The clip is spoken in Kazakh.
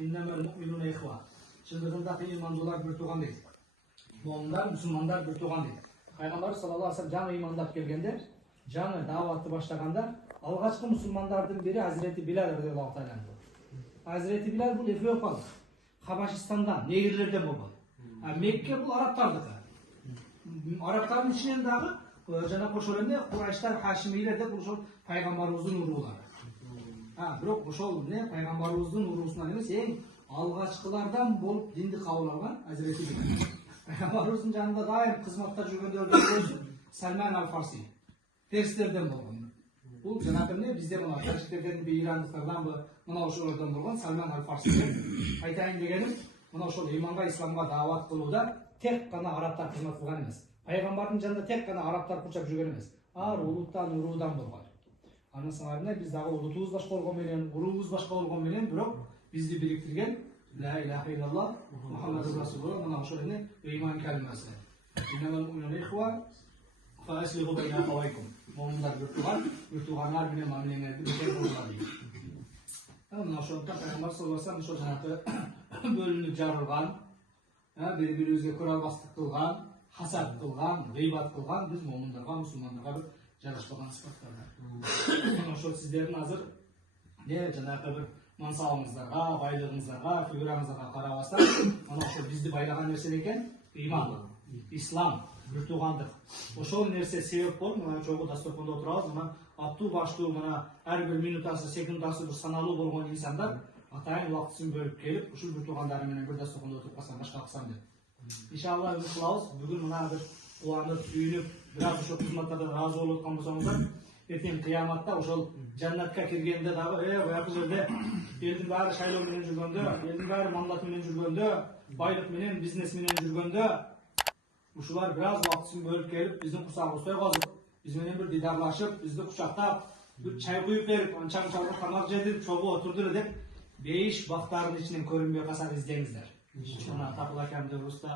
İnnemel mu'minun ihva. Çılgındaki imancılar bir tuğan değil. Mu'minler, Müslümanlar bir tuğan değil. Peygamber sallallahu aleyhi ve sellem canı imandap gelgende, canı davatı başlaganda algaçkı Müslümanlardan biri Hazreti Bilal radıyallahu teala. Hazreti Bilal bu Etiyopyalı. Habeşistan'dan, Nehirlerden olmalı. Mekke bu Araplardık. Arapların içinden dağı Cenab-ı Koşul'un Kurayşlar, Haşimiler de bu Peygamberimizin uruğuları. Biroq ошол ne Peygamberimizin uruğusundan emas, en algaçkılardan bolup dindi kabul algan Hazreti Bilal. Peygamberimizin janında daim hizmatda жүргөндөрдөн birisi Salman al-Farsi. Perslerden bolgan. Bu Cenab-ı ne bizde mına Perşlerden bir İranlılardan mına ошолордон bolgan Salman al-Farsi. Aytayın degenim, mına ошол imanга, İslamga davat kılууда tek kana Araplar hizmet kılgan emas. Peygamberin janında tek kana Araplar kurçap жүрген emas. Ар улуттан, уруudan bolgan. Анын сыңарында биз дагы улутубуз башка болгон менен, уруубуз башка болгон менен, бирок бизди бириктирген ла илаха иллаллах Мухаммаdur Rasulullah мына ошол эне ыйман калимасы. Иннамал му'минуна ихва фа аслиху байна ахавайкум. Му'миндар бир туугандар менен мамилеңерди бекер кылыңар дейт. Мына ошондуктан Пайгамбар саллаллаху алейхи ва саллям ошол жанагы бөлүнүп жарылган, бири-бирибизге көрө албастык кылган, хасад кылган, гыйбат кылган биз му'миндарга, мусулмандарга бир жарашпаган сыпаттарда. Ошол сиздердин азыр не жанагы бир мансабыңыздарга, байлыгыңыздарга, фигураңыздарга карабастан, мына ошол бизди байлаган нерсе экен, ыйман, ислам, бир туугандык. Ошол нерсе себеп болуп, мына чогуу дасторкондо отурабыз, мына аттуу баштуу, мына ар бир минутасы, секундасы бир саналуу болгон инсандар атайын убактысын бөлүп келип, ушул бир туугандары менен бир дасторкондо отуруп калсам, башка кылсам деп. Иншалла үмүт кылабыз, бүгүн мына бир кубанып, сүйүнүп, бираз ошол кызматтардан ыраазы болуп аткан болсоңуздар, эртең кыяматта ошол жаннатка киргенде дагы, баягы жерде элдин баары шайлоо менен жүргөндө, элдин баары мамлат менен жүргөндө, байлык менен, бизнес менен жүргөндө, ушулар бираз убактысын бөлүп келип, биздин курсагыбызды койгозуп, биз менен бир дидарлашып, бизди кучактап, бир чай куюп берип, анча-мынча тамак жедирип, чогуу отурду эле деп, бейиш бактардын ичинен көрүнбөй калса издеңиздер. Мына Такыл акамдын уста